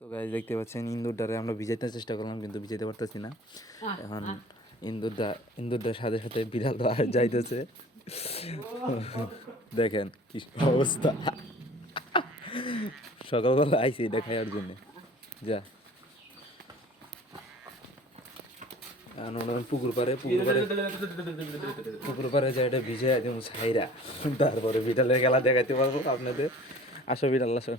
তো গাইস দেখতে পাচ্ছেন ইন্দুরটারে আমরা ভিজাইতে চেষ্টা করলাম কিন্তু ভিজাইতে পারতেছি না। এখন ইন্দুরটার সাথে সাথে বিড়াল যাইতেছে। দেখেন কি অবস্থা, সকালবেলা আইসি এটা খাওয়ার জন্য। যা পুকুর পাড়ে যা এটা ভিজে একদম ছাইরা, তারপরে বিড়ালের খেলা দেখাইতে পারবো আপনাদের। আসো বিড়াল আসো,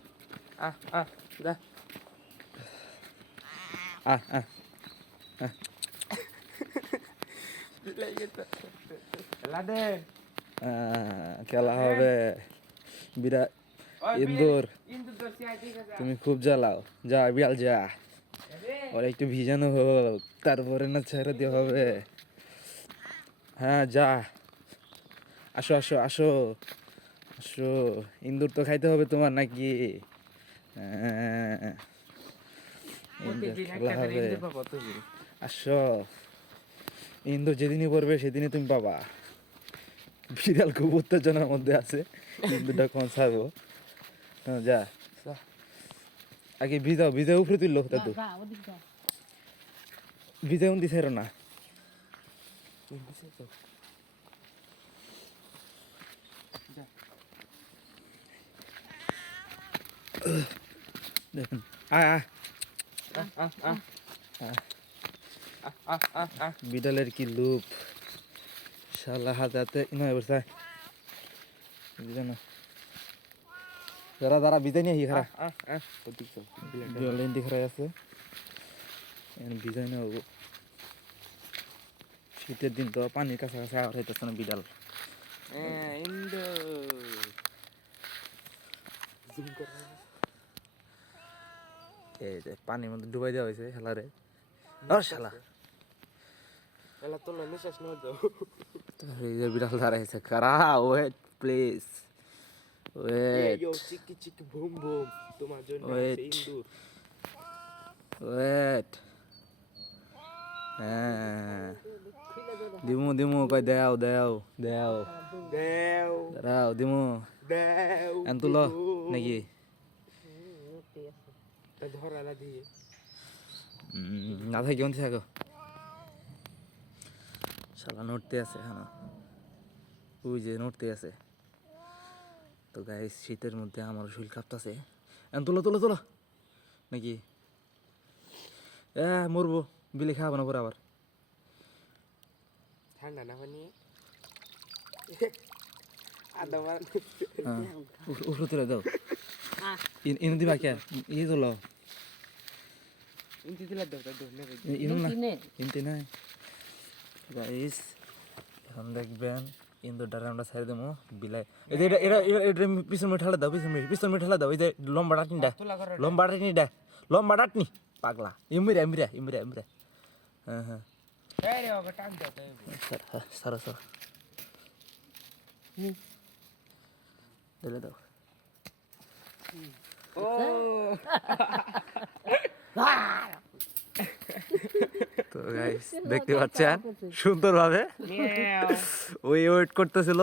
খেলা হবে। বিড়াল ইন্দুর তুমি খুব জ্বালাও, যা বিড়াল যা, ওরা একটু ভিজানো হোক তারপরে না ছেড়ে দিয়ে হবে। হ্যাঁ যা, আসো আসো আসো আসো, ইন্দুর তো খাইতে হবে তোমার নাকি? খেলা হবে, আসো। ইন্দুর যেদিনই পড়বে সেদিনই তুমি পাবা। বিড়াল খুব উত্তেজনার মধ্যে আছে, ইন্দুরটা কোন ছাড়বো। হ্যাঁ যা, আগে ভিজাও, ভিজে উপরে তুললো দাদু, ভিজে উন্দি ছেড়ো না। দেখুন বিড়ালের কি লুপ, শালা হাতে হাতে নয় বসায় না। যারা যারা বিদায় নিয়ে খারা বিড়াল খারাই আছে, বিদায় নেওয়া হবো। শীতের দিন তো পানির কাছাকাছি আর হইতেছে না বিড়াল। এই যে পানির মধ্যে ডুবাই দেওয়া হয়েছে খেলারে। শালা বিড়াল দাঁড়াইছে, কারা ওয়েট প্লিজ ওয়েট ওয়েট। হ্যাঁ দিমু দিমু কই দেও দেও দেও দাঁড়াও দিমু তুল নাকি? না থাকে কোন থাকো, শালা নড়তে আছে এখানে, ওই যে নড়তে আছে। তো গাইস শীতের মধ্যে আমার শরীর কাঁপতেছে, তোলো তোলো তোলো নাকি? মরবো, বিলে খাবো না পরে আবার। ঠান্ডা না পানি উঠো তুলে দাও, ইনু দিবা কে ই তোলো, ইনু না ইনতে নাই। গাইস এখন দেখবেন ইন্দুরটারে আমরা ছেড়ে দেবো বিলাই। এটা এটা এটা পিছন মেয়ে ঠেলা দাও, পিছন মেয়ে ঠেলা দাও। এই যে লম্বা ডাটনিটা, লম্বা ডাটনিটা, লম্বা ডাটনি পাগলা, ইমরা ইমরা ইমরা ইমরা। হ্যাঁ হ্যাঁ সারা সারা দিলে দাও। তো গাইস দেখতে পাচ্ছেন সুন্দর ভাবে ওই ওয়েট করতেছিল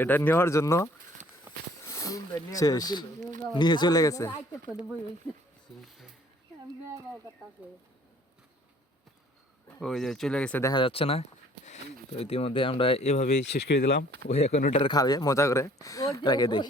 এটা নেওয়ার জন্য, শেষ নিয়ে চলে গেছে। ওই যে চলে গেছে, দেখা যাচ্ছে না। তো ইতিমধ্যে আমরা এভাবেই শেষ করে দিলাম। ওই এখন ওটার খাবে মজা করে, রেখে দিই।